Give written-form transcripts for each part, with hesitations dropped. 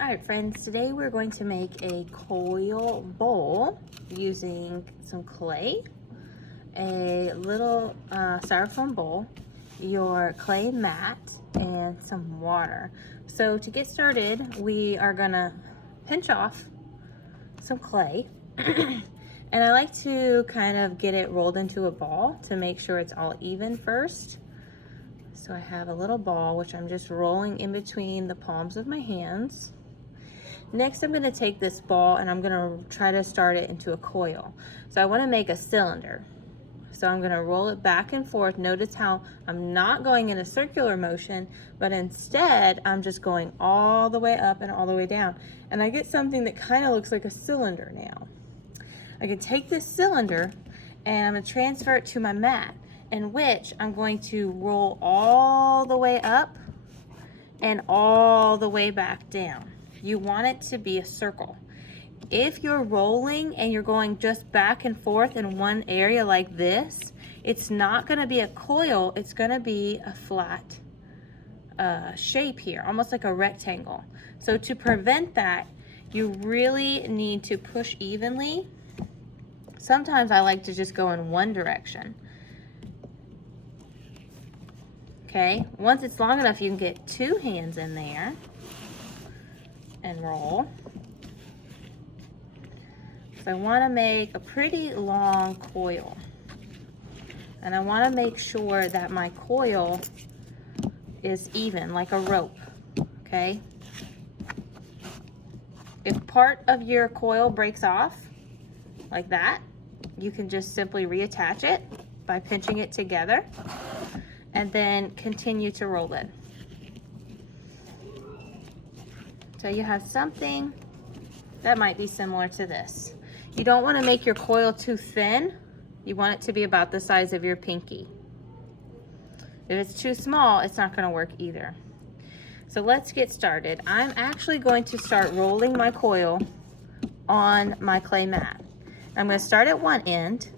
All right, friends, today we're going to make a coil bowl using some clay, a little styrofoam bowl, your clay mat, and some water. So to get started, we are gonna pinch off some clay. And I like to kind of get it rolled into a ball to make sure it's all even first. So I have a little ball, which I'm just rolling in between the palms of my hands. Next, I'm gonna take this ball and I'm gonna try to start it into a coil. So I wanna make a cylinder. So I'm gonna roll it back and forth. Notice how I'm not going in a circular motion, but instead I'm just going all the way up and all the way down. And I get something that kind of looks like a cylinder now. I can take this cylinder and I'm gonna transfer it to my mat, in which I'm going to roll all the way up and all the way back down. You want it to be a circle. If you're rolling and you're going just back and forth in one area like this, it's not gonna be a coil, it's gonna be a flat shape here, almost like a rectangle. So to prevent that, you really need to push evenly. Sometimes I like to just go in one direction. Okay, once it's long enough, you can get two hands in there and roll. So I want to make a pretty long coil, and I want to make sure that my coil is even, like a rope. Okay, if part of your coil breaks off like that, you can just simply reattach it by pinching it together and then continue to roll it. So you have something that might be similar to this. You don't want to make your coil too thin. You want it to be about the size of your pinky. If it's too small, it's not going to work either. So let's get started. I'm actually going to start rolling my coil on my clay mat. I'm going to start at one end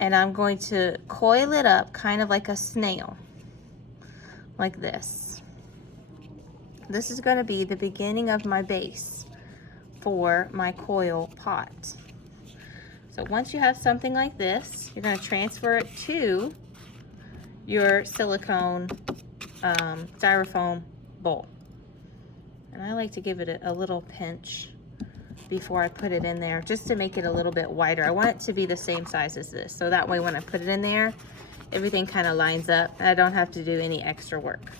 and I'm going to coil it up kind of like a snail, like this. This is going to be the beginning of my base for my coil pot. So once you have something like this, you're going to transfer it to your silicone styrofoam bowl. And I like to give it a little pinch before I put it in there, just to make it a little bit wider. I want it to be the same size as this, so that way when I put it in there, everything kind of lines up and I don't have to do any extra work.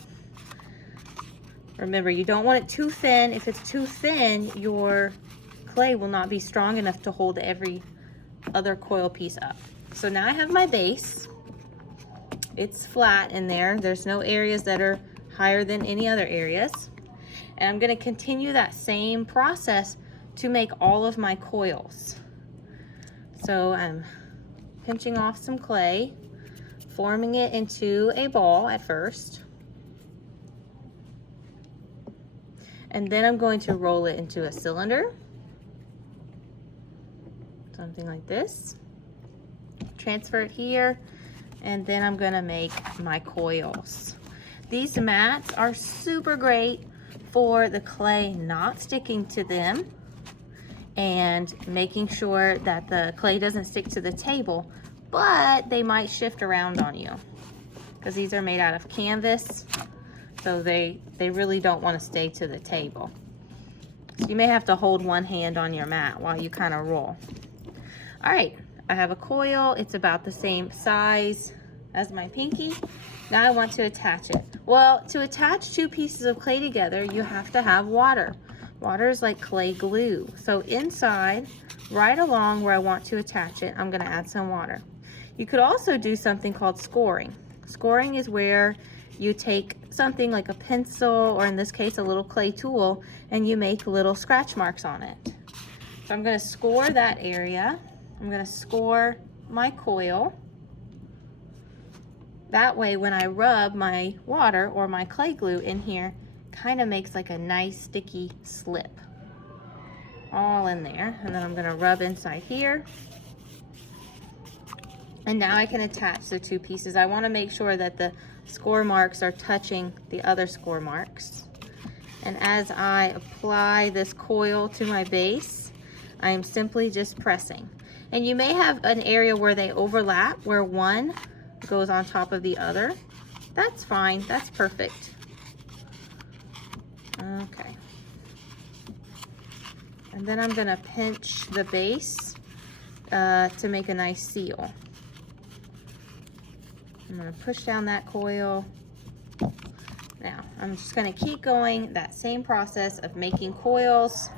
Remember, you don't want it too thin. If it's too thin, your clay will not be strong enough to hold every other coil piece up. So now I have my base. It's flat in there. There's no areas that are higher than any other areas. And I'm going to continue that same process to make all of my coils. So I'm pinching off some clay, forming it into a ball at first. And then I'm going to roll it into a cylinder, something like this. Transfer it here, and then I'm gonna make my coils. These mats are super great for the clay not sticking to them and making sure that the clay doesn't stick to the table, but they might shift around on you because these are made out of canvas. So they really don't want to stay to the table. So you may have to hold one hand on your mat while you kind of roll. All right, I have a coil. It's about the same size as my pinky. Now I want to attach it. Well, to attach two pieces of clay together, you have to have water. Water is like clay glue. So inside, right along where I want to attach it, I'm gonna add some water. You could also do something called scoring. Scoring is where you take something like a pencil, or in this case a little clay tool, and you make little scratch marks on it. So I'm going to score that area. I'm going to score my coil. That way when I rub my water or my clay glue in here, kind of makes like a nice sticky slip all in there. And then I'm going to rub inside here. And now I can attach the two pieces. I want to make sure that the score marks are touching the other score marks. And as I apply this coil to my base, I'm simply just pressing. And you may have an area where they overlap, where one goes on top of the other. That's fine, that's perfect. Okay. And then I'm gonna pinch the base to make a nice seal. I'm gonna push down that coil. Now, I'm just gonna keep going that same process of making coils,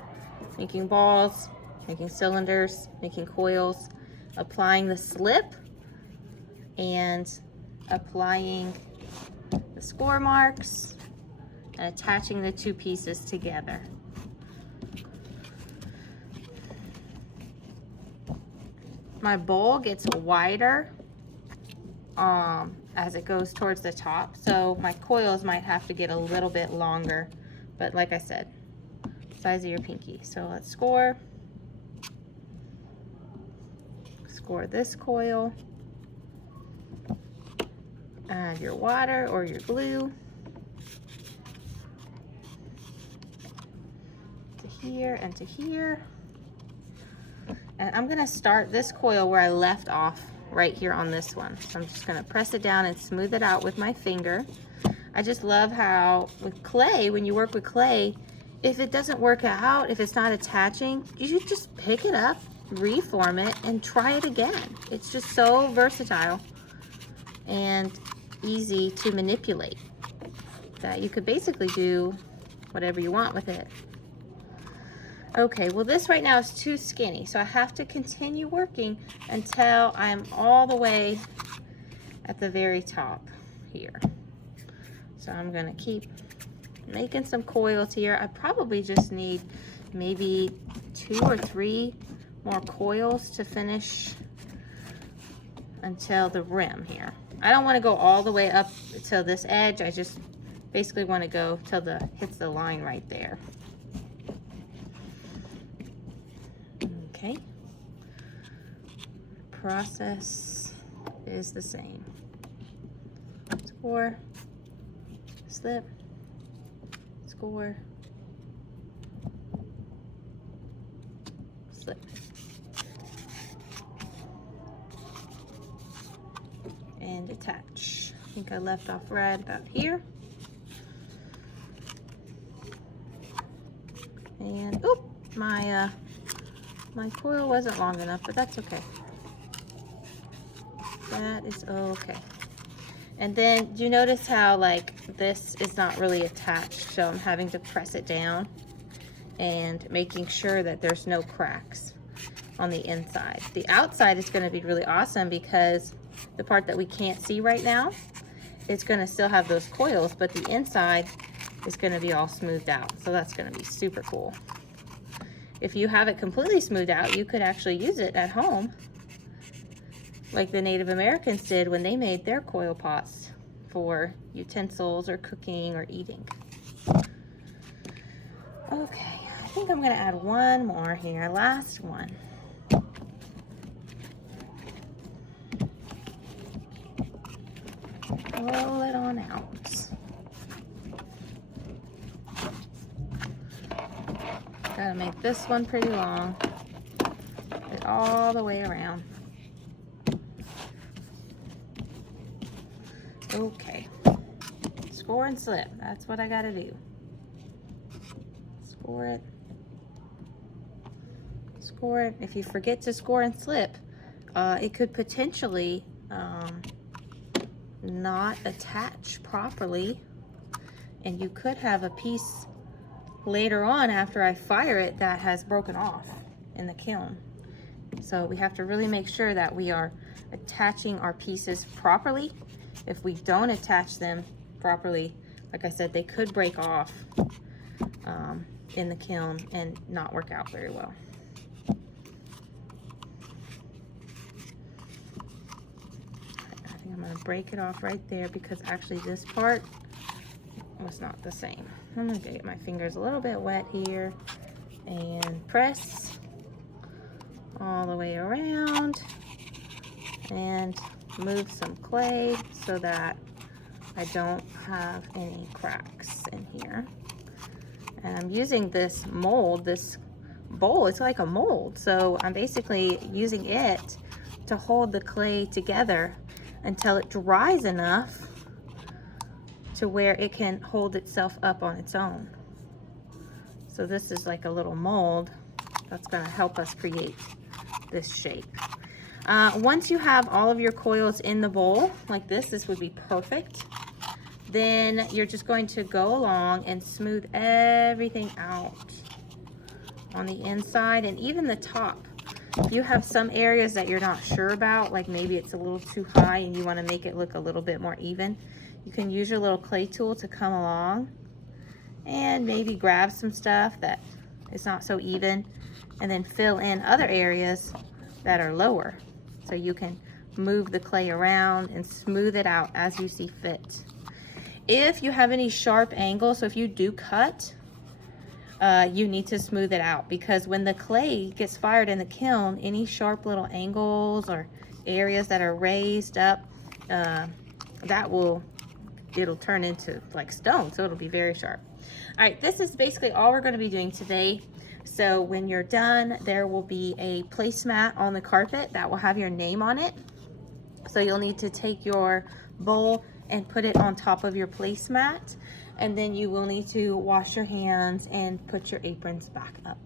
making balls, making cylinders, making coils, applying the slip, and applying the score marks, and attaching the two pieces together. My bowl gets wider as it goes towards the top, so my coils might have to get a little bit longer, but like I said, size of your pinky. So let's score this coil, add your water or your glue to here and to here, and I'm gonna start this coil where I left off, right here on this one. So I'm just gonna press it down and smooth it out with my finger. I just love how with clay, when you work with clay, if it doesn't work out, if it's not attaching, you should just pick it up, reform it, and try it again. It's just so versatile and easy to manipulate that you could basically do whatever you want with it. Okay, well this right now is too skinny, so I have to continue working until I'm all the way at the very top here. So I'm gonna keep making some coils here. I probably just need maybe 2 or 3 more coils to finish until the rim here. I don't wanna go all the way up to this edge. I just basically wanna go till hits the line right there. Okay, process is the same. Score, slip, score, slip. And attach. I think I left off right about here. And, oop, my coil wasn't long enough, but that's okay. That is okay. And then, do you notice how like this is not really attached? So I'm having to press it down and making sure that there's no cracks on the inside. The outside is gonna be really awesome because the part that we can't see right now, it's gonna still have those coils, but the inside is gonna be all smoothed out. So that's gonna be super cool. If you have it completely smoothed out, you could actually use it at home like the Native Americans did when they made their coil pots for utensils or cooking or eating. Okay, I think I'm gonna add one more here, last one. Roll it on out. Gotta make this one pretty long. Get it all the way around. Okay. Score and slip. That's what I gotta do. Score it. Score it. If you forget to score and slip, it could potentially not attach properly, and you could have a piece later on after I fire it that has broken off in the kiln. So we have to really make sure that we are attaching our pieces properly. If we don't attach them properly, like I said, they could break off in the kiln and not work out very well. I think I'm gonna break it off right there because actually this part was not the same. I'm gonna get my fingers a little bit wet here and press all the way around and move some clay so that I don't have any cracks in here. And I'm using this mold, this bowl. It's like a mold. So I'm basically using it to hold the clay together until it dries enough to where it can hold itself up on its own. So this is like a little mold that's going to help us create this shape. Once you have all of your coils in the bowl like this would be perfect. Then you're just going to go along and smooth everything out on the inside and even the top. If you have some areas that you're not sure about, like maybe it's a little too high and you want to make it look a little bit more even, you can use your little clay tool to come along and maybe grab some stuff that is not so even and then fill in other areas that are lower. So you can move the clay around and smooth it out as you see fit. If you have any sharp angles, so if you do cut, you need to smooth it out, because when the clay gets fired in the kiln, any sharp little angles or areas that are raised up, it'll turn into like stone, so it'll be very sharp. All right, this is basically all we're going to be doing today. So when you're done, there will be a placemat on the carpet that will have your name on it. So you'll need to take your bowl and put it on top of your placemat, and then you will need to wash your hands and put your aprons back up.